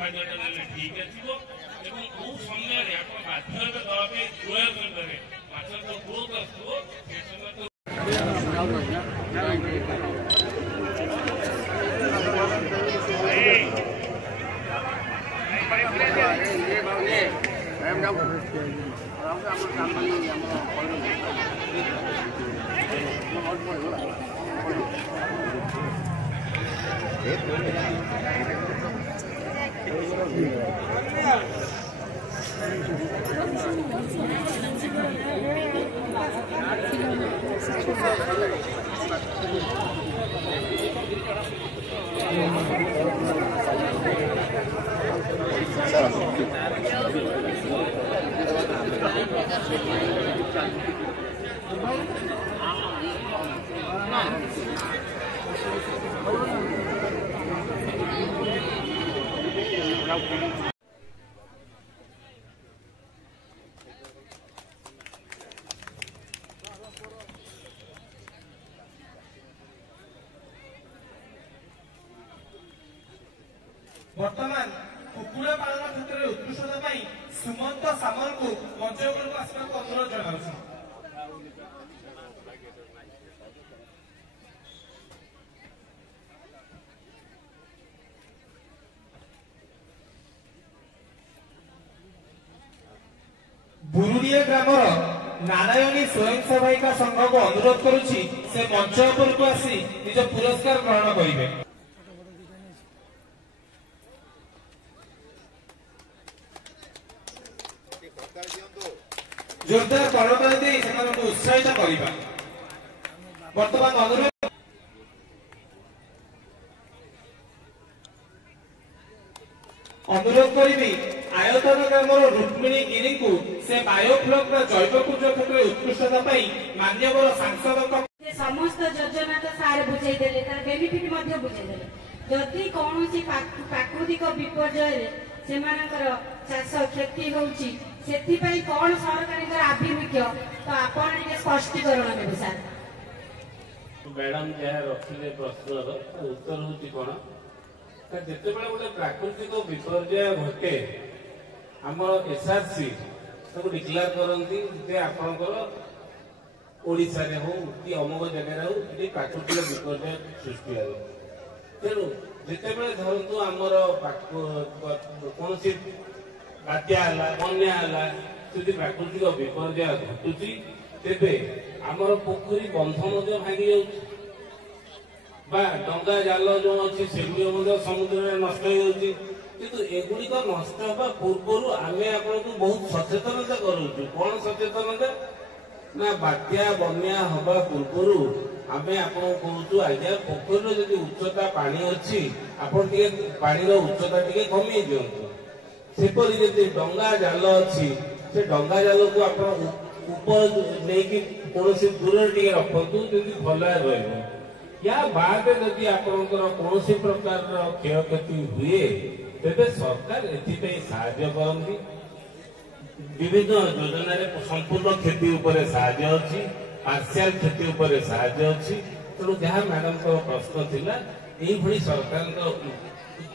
खाद्यटा ने ठीक आसीबो एवं को समय रे आपण बाध्य दवा पे जोया करबे माछ तो बहुत आसबो से समय तो वर्तमान कुकुड़ा पालन क्षेत्र में उत्कृष्टता सुमंत सामल को मंच उपरକୁ ଆସିବାକୁ अनुरोध जनाउछु। बुरुडिया ग्रामर नारायणी स्वयं सहायिका संघ को अनुरोध करुछि से मंच उपरକୁ आसी निज पुरस्कार ग्रहण करिवे। जोरदार करताली दे सेମାନଙ୍କୁ उत्साहित करिबा। वर्तमान अनुरोध करी आयतन ग्रामर रुक्मिणी गिरी को से बायोफ्लॉक जैव कुज क्षेत्र उत्कृष्टता मान्यवर सांसद समस्त योजना तो सारे बुझे देले तार बेनिफिट मध्ये बुझे देले जदि कोनोसी प्राकृतिक विपर्यय से मानकर चाष क्षति होउची सेति पई कोन सरकारी आभिमुख्य तो आपण ये स्पष्टीकरण देबे सर। मैडम जहाँ रखिले प्रश्नर उत्तर होची कोन जेते बेले गोटे प्राकृतिक विपर्यय घटे आमर एसआरसी सब डिक्लेयर करती जे आपणकर ओडिशा रे हो कि अमुक जगह हो ये प्राकृतिक विपर्यय सृष्टि हो तेणु जिते बेले धरतु आमर कौन बात्या बन्या यदि प्राकृतिक विपर्यय घटुची तेबे आमर पोखरी बंध भांगी जाउछि बा डंगा जाल जो अच्छी से समुद्र में नष्ट हो एगुड़िक नष्ट हवा पूर्व आम आपको बहुत सचेतनता करूँ कौन सचेतनता ना बात्या बन्या हवा पूर्व आम आपको कहूँ आज्ञा पोखर जब उच्चता पानी अच्छी आपण पानी उच्चता टी कमी दिंतु सेपरी जब डंगा जाल अच्छी से डंगा जाल को आप नहीं कौन दूर टे रखु जब भल रही या बाद जदि आपणकर कौन प्रकार क्षय क्षति हुए तेरे सरकार एथि करती विभिन्न योजना संपूर्ण क्षति साहाय्य अच्छी पार्शियल क्षति साहाय्य अच्छी तेणु जहाँ मैडम प्रश्न थिला यही सरकार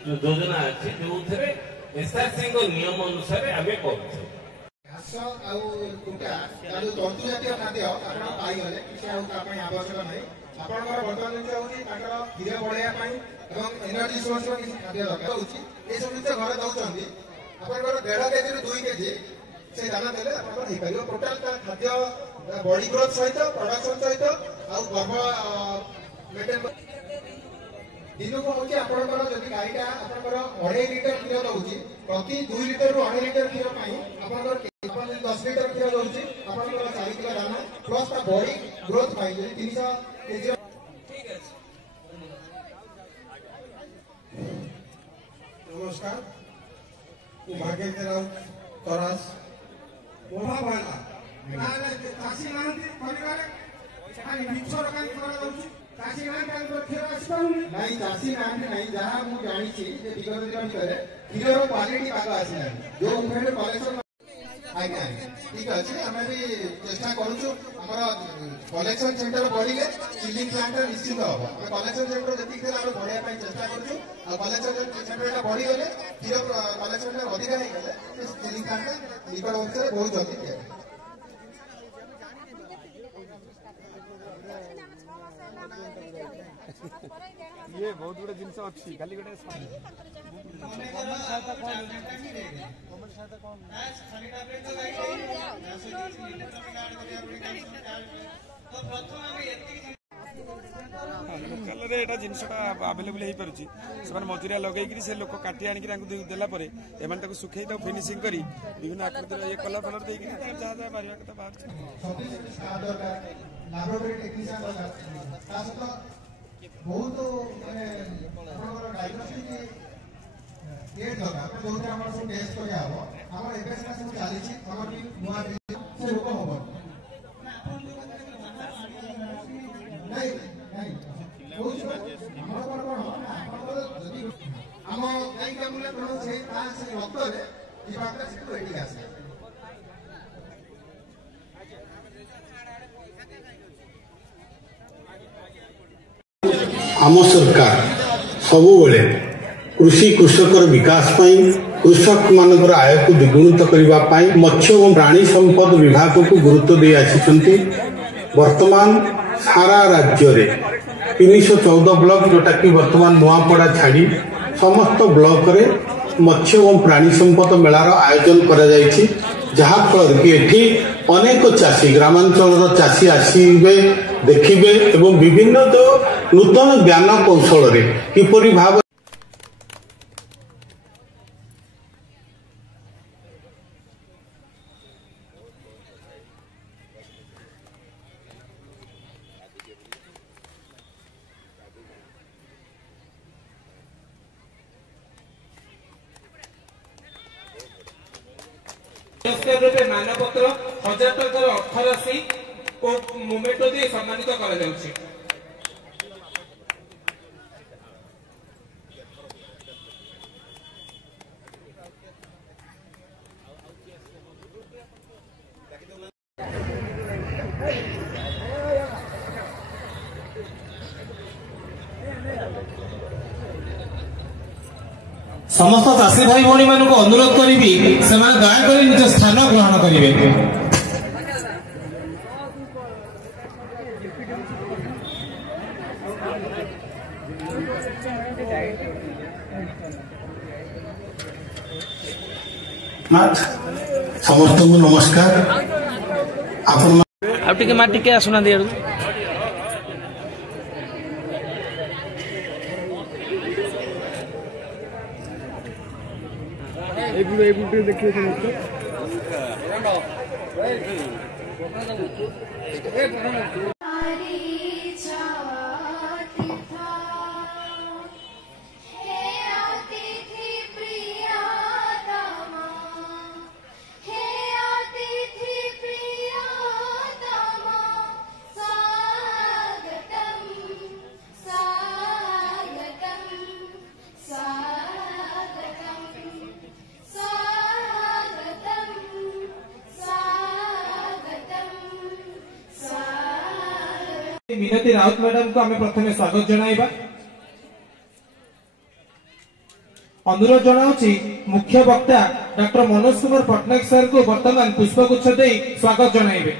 योजना अच्छी जो थे एसआरसी नियम अनुसार आम कर घास आटा तंतु जातीय खाद्य पाइगले किसी आवश्यक नहीं आपंकर बर्तमान जिन क्षीर बढ़ाई एनर्जी सोर्स किसी खाद्य दरकार होती ये सब जिन घर दौरान आपंकर 1.5 केजी रू 2 केजी से दाना देले आपंकर टोटाल खाद्य बॉडी ग्रोथ सहित प्रोडक्शन सहित गर्भ मेंटेन दिन को हूँ आपंकर जब गाईटा आपंकर 2.5 लिटर क्षीर दौर प्रति 2 लिटर रू 2.5 लिटर क्षीर आपंकर 10 लिटर क्षीर दौर आपंकर 4 किलो दाना प्लस बॉडी ग्रोथ 300 केजी नमस्कार भाग्य राउत तरास ओभा भाला चाषी नांती परिवार खाली मिक्स सरकारी करा दउची चाषी नांती को क्षीर आसपाउनी नाही चाषी नांती नाही जहां मु जानि छी जे विगत दिन करे क्षीर क्वालिटी काग आसिना जो उठे कलेक्शन आज्ञा ठीक अच्छे आम भी चेष्टा करूँ कलेक्शन सेंटर बढ़िले चिलिंग प्लांट निश्चित हम कलेक्शन सेंटर जी बढ़िया चेष्टा करूँ कलेक्शन सेंटर बढ़ी गले क्षीर कलेक्शन अधिक हो गले चिलिंग प्लांट निकट भविष्य बहुत जल्दी दिया ये बहुत गुड़े जिनस अच्छी खाली गोटे लोकल एटा जिनसटा अवेलेबल हो पारुछि से मजुरिया लगेकरी से लोक काटी आनिक देला परे एमान ताको सुखै तो फिनिशिंग करी विभिन्न आकृतिर ये कलर कलर देकरी जहाँ जहाँ बाहर कथा बाहर बहुत माने आपनकर डायग्नोस्टिक ये जगह आपण जोते हमर सब टेस्ट करिया हो हमर एबे से सब चाली छी हमर भी नुआ से रोक होबो नहीं नहीं बहुत हमर पर कोन आपनकर जदी हम काई कामुले कोन से कास से रक्त रे ई बात से रेडी आसे आम सरकार सबुबले कृषि कृषकर विकास कृषक मानकर आय को द्विगुणित करने मत्स्य और प्राणी संपद विभाग को गुरुत्व दे आसी वर्तमान सारा राज्य रे 314 ब्लॉक जोटा कि वर्तमान नुआपड़ा छाड़ी समस्त ब्लॉक रे मत्स्य और प्राणी संपद मेलार आयोजन करा जायछि जहाँफल कि एठी अनेक चाषी ग्रामांचल चाषी आसवे देखिए एवं विभिन्न जो नूतन ज्ञान कौशल किपरि भाव रूपे मानपत्र 1000 टंकार अर्थ राशि को मोमेंटो दे सम्मानित करा जाउछि। समस्त चाषी भाई भौणी मान अनुरोध करी से दयाकोरी निज स्थान ग्रहण करेंगे। समस्त को नमस्कार आपण टे आसुना देखिए मिनती राउत मैडम को आमे प्रथमे स्वागत जणाइबा। अनुरोध जणाउछि मुख्य वक्ता डॉक्टर मनोज कुमार पटनायक सर को वर्तमान पुष्पगुच्छ दे स्वागत जणाइबे।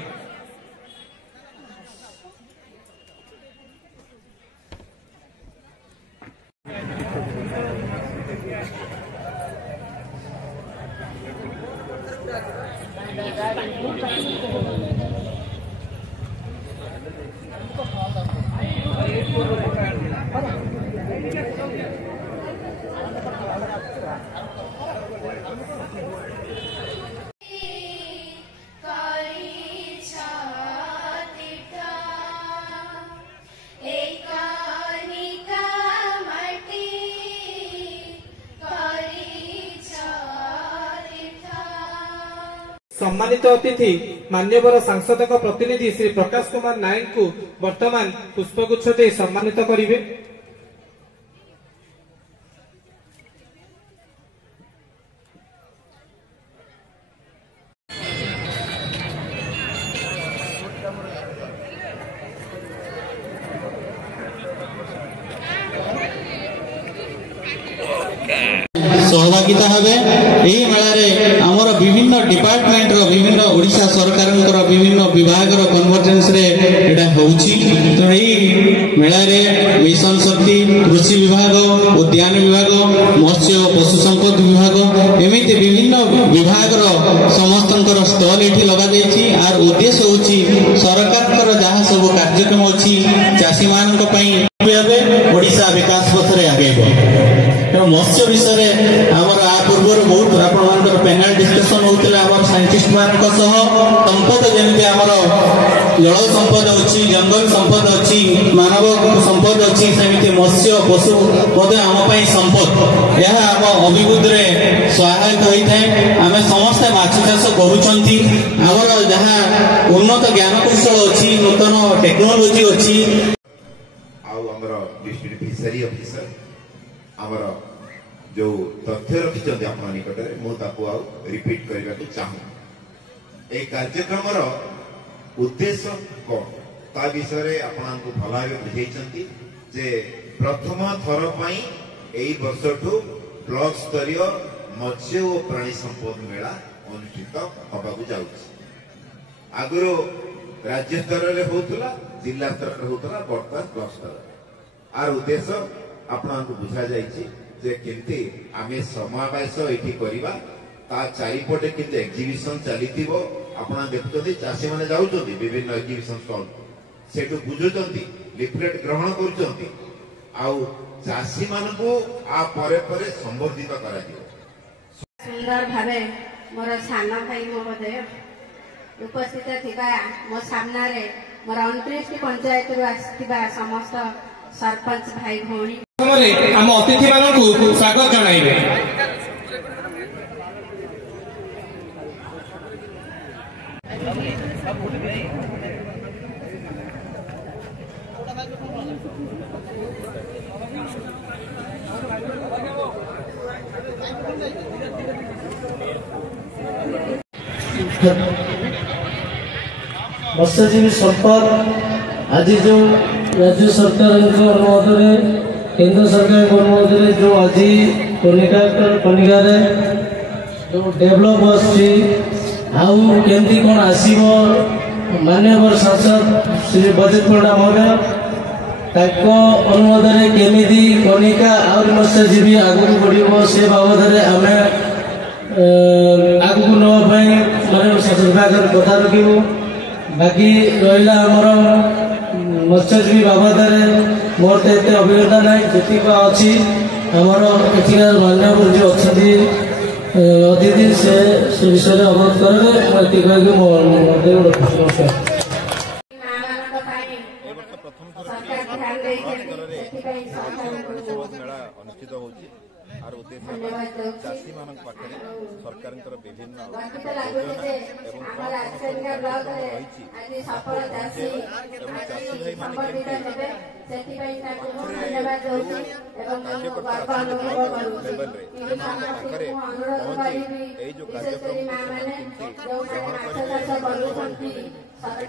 सम्मानित अतिथि मान्यवर सांसद प्रतिनिधि श्री प्रकाश कुमार नायक को वर्तमान पुष्पगुच्छ दे सम्मानित करिवे। सहभागिता हेबे। एही मेलारे हमर विभिन्न डिपार्टमेंट रो विभिन्न ओडिशा सरकारंकर विभिन्न विभाग रो कन्वर्जेंस रे एटा होउची। तो एही मेलारे मिशन शक्ति, कृषि विभाग, उद्यान विभाग, मत्स्य पशु संपद विभाग एमिति विभिन्न विभाग रो समस्तंकर स्टॉल एठी लगा देछि। आर उद्देश्य होउची सरकारंकर जहाँ सब कार्यक्रम अछि चाषी मानक पई ओडिशा विकास पथरे आगेब। तेणु मत्स्य विषय आमर आ पूर्व बहुत आपंकर पैनल डिस्कसन होता है साइंटिस्ट मान संपद जमी आमर जल संपद अच्छी, जंगल संपद अच्छी, मानव संपद अच्छी, सेमती मत्स्य पशु आम संपद यह आम अभिवृद्धि सहायक होता है। आम समस्ते माछ चाष कर जहाँ उन्नत ज्ञान कौशल अच्छी, नूतन टेक्नोलोजी अच्छी। डिस्ट्रिक्ट फिशरी ऑफिसर आमर जो तथ्य रखिंट आप निकट में मुझे रिपीट करने को चाहूँ। ए कार्यक्रम उद्देश्य कौन ता विषय आपको भल भाव बुझे जे प्रथम थर यही वर्ष ब्लॉक स्तरीय मत्स्य और प्राणी संपद मेला अनुष्ठित होगा जाऊँ। आगुरी राज्य स्तर में होता, जिला स्तर में होता, बर्तमान ब्लॉक स्तर आर उद्देश्य आपको बुझा जाती आमे समावेश ये करवा ता चारिपटे किंतु एग्जिबिशन चली आप देखुं चाषी मैंने जाऊँ विभिन्न एग्जिबिशन स्टॉल से बुझुंट लिफलेट ग्रहण कर चाषी मान संबर्धित कर सुंदर भावे मोर सान भाई महोदय उपस्थित थिबा मो सामना रे मोर 29 पंचायत रु आसिथिबा समस्त सरपंच भाई भौणी आम अतिथि मानू स्वागत जनाइबे। मत्स्यजीवी संपद आज जो राज्य सरकार अनुमोदन केंद्र सरकार अनुमोदन जो आज कनिका जो डेभलप आमती कौन आसब माननीय सांसद श्री बजट पंडा महोदय अनुमोदन केमी कनिका आउरी मत्स्यजीवी आगू बढ़ से बाबद आम आगू नापी माननीय शासन विभाग कथा रखू। बाकी रहा आमर मत्स्यजीवी बाबद मोर तो एत अभिज्ञता ना जी अच्छी आमर एथिकार मान्यवर जो अच्छा अतिथि से विषय अवगत करेंगे। नमस्कार। चाषी मान सरकार विभिन्न चाषी भाई जो कार्यक्रम सहित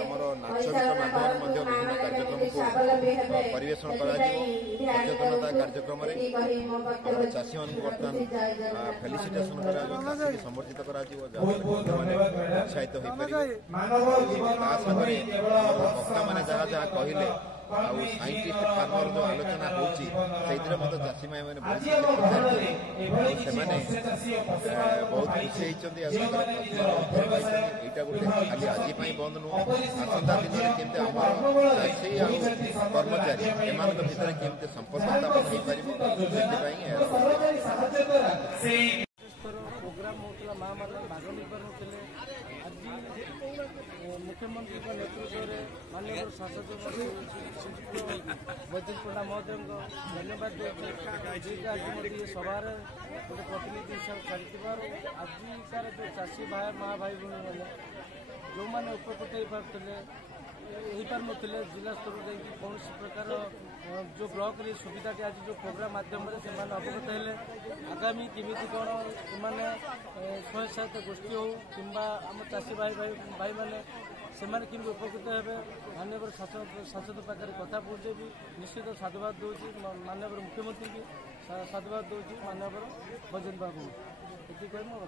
आमर नाच गीत माध्यम कार्यक्रम को परिवेषण सचेतनता कार्यक्रम चाषी मान बर्तमान फेलिसिटेसन संबर्धित उत्साहित हो पारे वक्ता मैंने जहाँ जहाँ कहले साइंटिस्ट फार्मर जो आलोचना होती चाषी भाई मैंने बहुत खुशी होती यहाँ गोटे खाली आज बंद नुह आसंता दिन में केमती आम चाषी कर्मचारी एम भितर केमती संपर्क स्थापन मुख्यमंत्री नेतृत्व में माननीय शासक बजट पंडा महोदय धन्यवाद देती सभार गोटे प्रतिनिधि हिसाब कर आजिकार जो चाषी भाई माँ भाई भूमि मैंने जो मैंने उपकृत हो पारे जिला स्तर कौन प्रकार जो ब्लॉक रे सुविधा आज जो प्रोग्राम माध्यम से अवगत है आगामी केमी कौन मैंने स्वयं सहायता गोष्ठी हो कि आम चाषी भाई मैंने ସେମାନେ କେମିତି ଉପକୃତ ହେବେ ମାନ୍ୟବର ଶାସକ ପାଖରେ କଥା ପହଞ୍ଚେଇବି। ନିଶ୍ଚିତ ସାଧୁବାଦ ଦେଉଛି ମାନ୍ୟବର ମୁଖ୍ୟମନ୍ତ୍ରୀଙ୍କୁ, ସାଧୁବାଦ ଦେଉଛି ମାନ୍ୟବର ବୈଜୟନ୍ତ ବାବୁଙ୍କୁ। ଏତିକି କହି ମୁଁ